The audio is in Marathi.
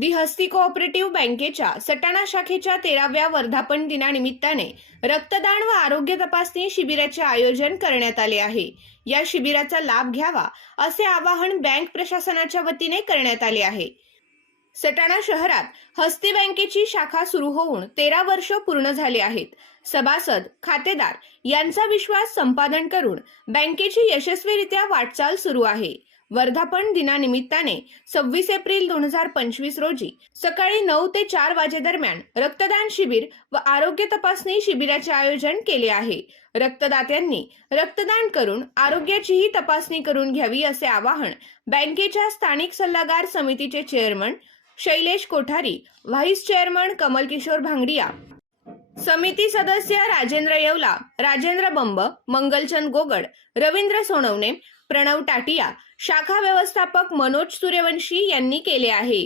दि हस्ती कोऑपरेटिव्ह बँकेच्या सटाणा शाखेच्या तेराव्या वर्धापन दिनानिमित्ताने रक्तदान व आरोग्य तपासणी शिबिराचे आयोजन करण्यात आले आहे. या शिबिराचा लाभ घ्यावा असे आवाहन बँक प्रशासनाच्या वतीने करण्यात आले आहे. सटाणा शहरात हस्ती बँकेची शाखा सुरू होऊन तेरा वर्ष पूर्ण झाले आहेत. सभासद खातेदार यांचा विश्वास संपादन करून बँकेची यशस्वीरित्या वाटचाल सुरू आहे. वर्धापन दिनानिमित्ताने सव्वीस एप्रिल दोन हजार पंचवीस रोजी सकाळी नऊ ते चार वाजेदरम्यान रक्तदान शिबिर व आरोग्य तपासणी शिबिराचे आयोजन केले आहे. रक्तदात्यांनी रक्तदान करून आरोग्याचीही तपासणी करून घ्यावी असे आवाहन बँकेच्या स्थानिक सल्लागार समितीचे chairman Shailesh Kothari vice chairman Kamal Kishore Bhangadia समिती सदस्य राजेंद्र येवला राजेंद्र बंब मंगलचंद गोगड रवींद्र सोनवणे प्रणव टाटिया शाखा व्यवस्थापक मनोज सूर्यवंशी यांनी केले आहे.